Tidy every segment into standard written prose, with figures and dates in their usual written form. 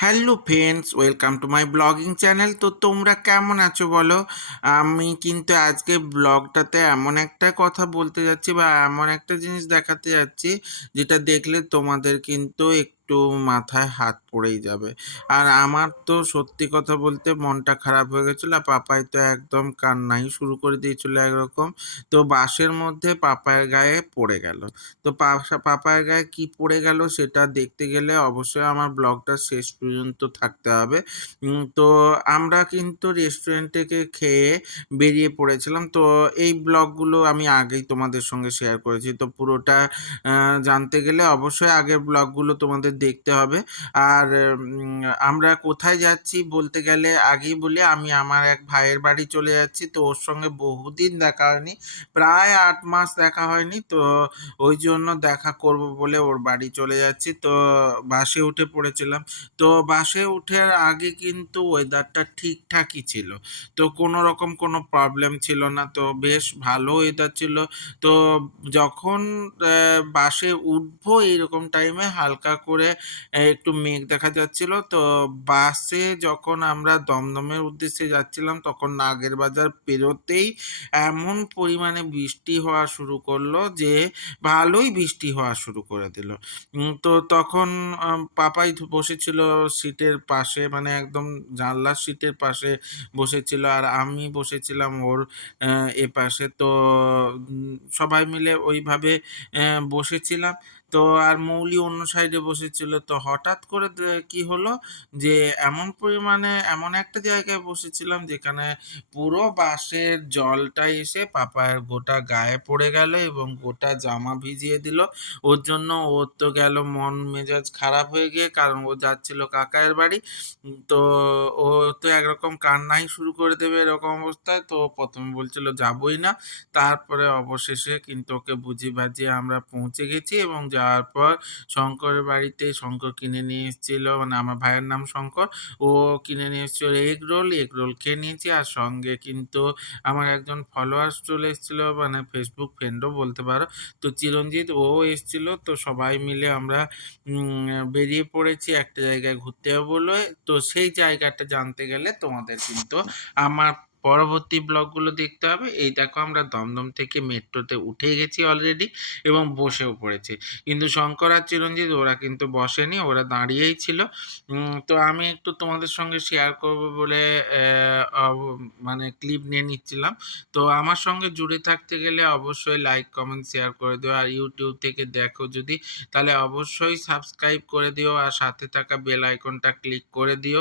Hello friends, welcome to my blogging channel. তো তোমরা কেমন আছো বলো? আমি কিন্তু আজকে ব্লগটাতে এমন একটা কথা বলতে যাচ্ছি বা এমন একটা জিনিস দেখাতে যাচ্ছি, যেটা দেখলে তোমাদের কিন্তু একটু মাথায় হাত পড়েই যাবে। আর আমার তো সত্যি কথা বলতে মনটা খারাপ হয়ে গেছিলো। আর পাপাই তো একদম কান্নাই শুরু করে দিয়েছিল একরকম। তো বাসের মধ্যে পাপায়ের গায়ে পড়ে গেল। তো পাপায়ের গায়ে কি পড়ে গেল সেটা দেখতে গেলে অবশ্যই আমার ব্লগটা শেষ পর্যন্ত থাকতে হবে। তো আমরা কিন্তু রেস্টুরেন্ট থেকে খেয়ে বেরিয়ে পড়েছিলাম। তো এই ব্লগগুলো আমি আগেই তোমাদের সঙ্গে শেয়ার করেছি। তো পুরোটা আ জানতে গেলে অবশ্যই আগের ব্লগগুলো তোমাদের দেখতে হবে। আর আমরা কোথায় যাচ্ছি বলতে গেলে আগেই বলি, আমি আমার এক ভাইয়ের বাড়ি চলে যাচ্ছি। তো ওর সঙ্গে বহুদিন দেখা হয়নি। প্রায় ৮ মাস দেখা হয়নি। তো ওইজন্য দেখা করব বলে ওর বাড়ি চলে যাচ্ছি। তো বাসে উঠে পড়েছিলাম। তো বাসে উঠার আগে কিন্তু ওয়েদারটা ঠিকঠাকই ছিল। তো কোনো রকম কোনো প্রবলেম ছিল না। তো বেশ ভালো ওয়েদার ছিল। তো যখন বাসে উঠবো এইরকম টাইমে হালকা করে একটু মেঘ দেখা যাচ্ছিল। তো বাসে যখন আমরা দমদমের উদ্দেশ্যে যাচ্ছিলাম তখন নাগেরবাজার পেরোতেই এমন পরিমাণে বৃষ্টি হওয়া শুরু করলো যে ভালোই বৃষ্টি হওয়া শুরু করে দিল। তো তখন পাপাই বসেছিল সিটের পাশে, মানে একদম জানলার সিটের পাশে বসেছিল। আর আমি বসেছিলাম ওর এপাশে। তো সবাই মিলে ওইভাবে বসেছিলাম। তো আর মৌলি অন্য সাইডে বসেছিল। তো হঠাৎ করে কি হলো যে এমন পরিমাণে এমন একটা জায়গায় বসেছিলাম যেখানে পুরো বাসের জলটা এসে পাপায়ের গোটা গায়ে পড়ে গেল এবং গোটা জামা ভিজিয়ে দিল। ওর জন্য ওর তো গেল মন মেজাজ খারাপ হয়ে গিয়ে, কারণ ও যাচ্ছিল কাকায়ের বাড়ি। তো ও তো একরকম কান্নাই শুরু করে দেবে এরকম অবস্থায়। তো ১ম এ বলছিল যাবোই না। তারপরে অবশেষে কিন্তু ওকে বুঝিয়ে বাঝিয়ে আমরা পৌঁছে গেছি এবং যাওয়ার পর শঙ্করের বাড়িতে শঙ্কর কিনে নিয়ে এসেছিল, মানে আমার ভাইয়ের নাম শঙ্কর। ও কিনে নিয়ে এসেছিল এগরোল, এগরোল খেয়ে নিয়েছি। আর সঙ্গে কিন্তু আমার একজন ফলোয়ার্স চলে এসেছিল, মানে ফেসবুক ফ্রেন্ডও বলতে পারো। তো চিরঞ্জিত ও এসেছিল। তো সবাই মিলে আমরা বেরিয়ে পড়েছি একটা জায়গায় ঘুরতে যাবো বলে। তো সেই জায়গাটা জানতে গেলে তোমাদের কিন্তু আমার পরবর্তী ব্লগগুলো দেখতে হবে। এই দেখো আমরা দমদম থেকে মেট্রোতে উঠে গেছি অলরেডি এবং বসেও পড়েছি। কিন্তু শঙ্কর আর চিরঞ্জিত ওরা কিন্তু বসেনি, ওরা দাঁড়িয়েই ছিল। তো আমি একটু তোমাদের সঙ্গে শেয়ার করব বলে মানে ক্লিপ নিয়ে নিচ্ছিলাম। তো আমার সঙ্গে জুড়ে থাকতে গেলে অবশ্যই লাইক, কমেন্ট, শেয়ার করে দিও। আর ইউটিউব থেকে দেখো যদি, তাহলে অবশ্যই সাবস্ক্রাইব করে দিও আর সাথে থাকা বেল আইকনটা ক্লিক করে দিও,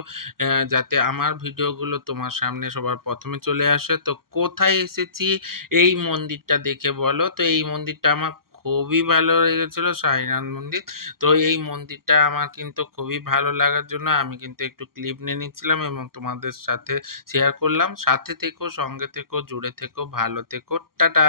যাতে আমার ভিডিওগুলো তোমার সামনে সবার ১ম এ চলে আসে। তো কোথায় এসেছি এই মন্দিরটা দেখে বলো? তো এই মন্দিরটা আমার খুবই ভালো লেগেছিল, সাইনাথ মন্দির। তো এই মন্দিরটা আমার কিন্তু খুবই ভালো লাগার জন্য আমি কিন্তু একটু ক্লিপ নিয়ে নিচ্ছিলাম এবং তোমাদের সাথে শেয়ার করলাম। সাথে থেকো, সঙ্গে থেকো, জুড়ে থেকো, ভালো থেকো। টাটা।